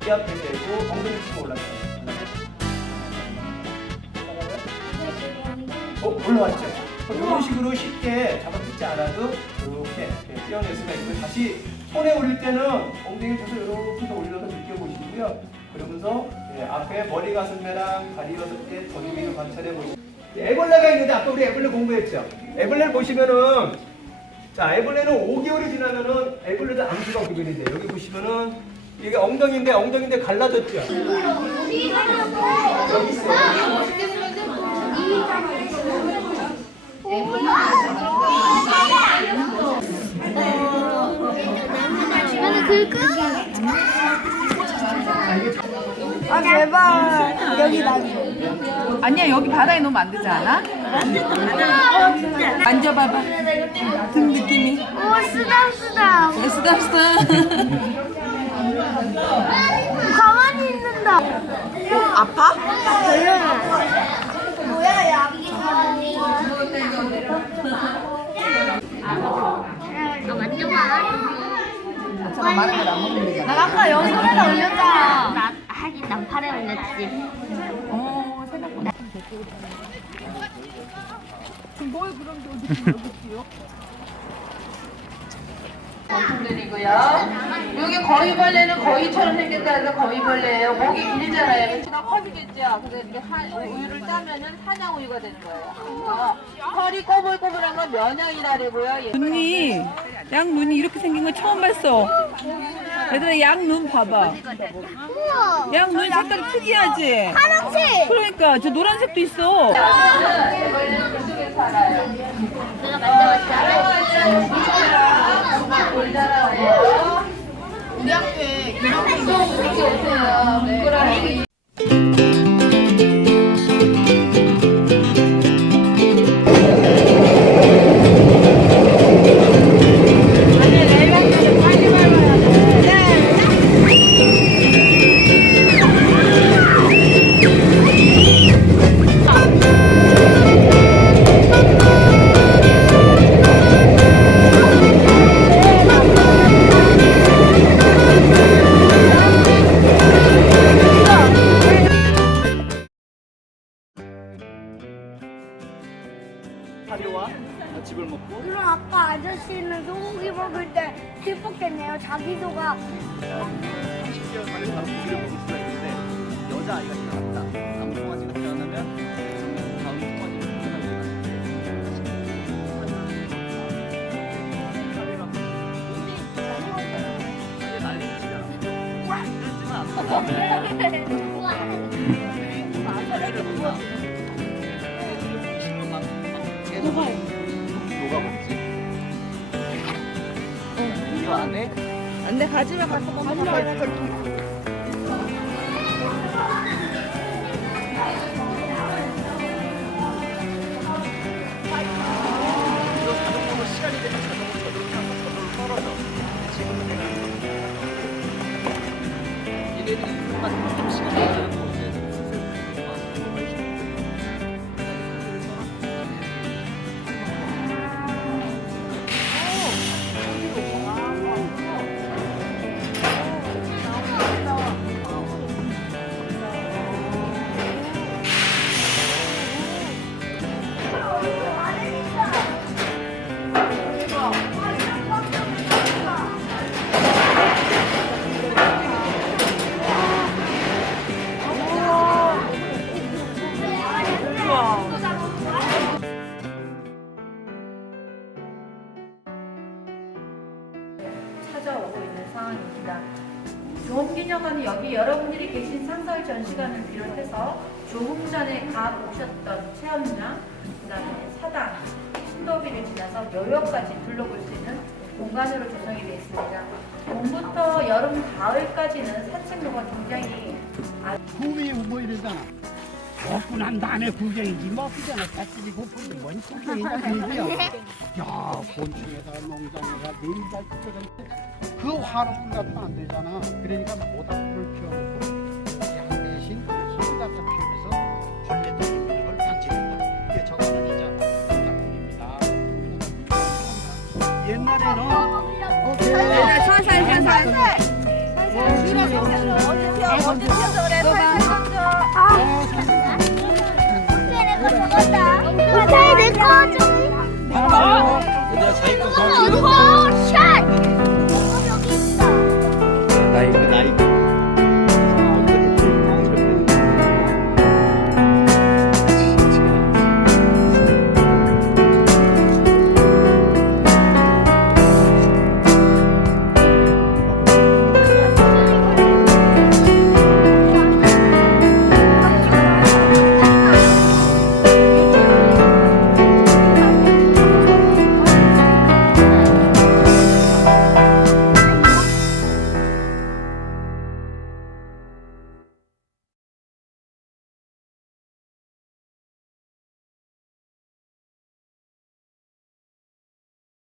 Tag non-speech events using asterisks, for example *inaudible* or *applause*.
머리 앞에 대고 엉덩이 치고 올라가요. 어, 올라왔죠? 이런 식으로 쉽게 잡아뜯지 않아도 이렇게 이렇게 떼어낼 수가 있고 다시 손에 올릴 때는 엉덩이 줘서 이렇게 더 올려서 느껴보시고요. 그러면서 예, 앞에 머리 가슴매랑 다리 여섯 개 더듬이를 관찰해 보시고 애벌레가 있는데 아까 우리 애벌레 공부했죠? 애벌레 보시면은 자 애벌레는 5개월이 지나면은 애벌레도 암수가 구별이 돼요. 여기 보시면은 이게 엉덩이인데 엉덩이인데 갈라졌죠? 여기. 주변에. 아 제발 여기 나 아니야 여기 바다에 놓으면 안 되지 않아? 만져봐봐 등 느낌이 오 쓰담쓰담. 네, 쓰담쓰담 *laughs* 가만히 있는다. 아파? 뭐야 야. 아나 아까 여기 손에다 올렸잖아. 나 하긴 난 팔에 올렸지. 어 생각보다 원통들이고요. *laughs* 여기 거위벌레는 거위처럼 생겼다 해서 거위벌레예요. 목이 길잖아요. 그치가 커지겠죠. 그래서 이렇게 사- 우유를 따면은 사냥 우유가 되는 거예요. 그래서 털이 꼬불꼬불한 건 면역이라고요. 눈이 양 눈이 이렇게 생긴 거 처음 봤어. 얘들아 양 눈 봐봐. 우와. 양눈 색깔이 특이하지. 파랑색. 그러니까 저 노란색도 있어. 내가 만져봤잖아. 사료와 아빠 아저씨는 소고기 먹을 때 슬펐겠네요. 자기소가 10개월 만에 바로 고기를 먹을 수가 있는데 여자 아이가 태어났다. 남송아지가 태어나면 다음 송아지를 누가 안돼 가지마 가서 먹어. 이거 자 조홍기념관은 여기 여러분들이 계신 상설 전시관을 비롯해서 조금 전에 가 보셨던 체험장, 그다음에 사당, 신도비를 지나서 묘역까지 둘러볼 수 있는 공간으로 조성이 되어 있습니다. 봄부터 여름, 가을까지는 산책로가 굉장히 구미 뭐 이러잖아. 먹고 난 다음에 구경이지 뭐 그잖아. 뱃들이 고픈데 뭔 구경이냐 그거야. *laughs* 야 곤충에다가 농장에다가 매일날 그 화로뿐 같으면 안 되잖아. 그러니까 뭐다 불 피워놓고 양 대신 소금같은 피우면서 벌레 들리는 걸 방지한다. 이게 저거는 이제 모닥불입니다. 옛날에는 뭐 살살 살살 살살 언제 피워 언제 피워서 그래 살살 먼저 아 오케이 내거 적었다 오케이 내거 좀 내가 자기 거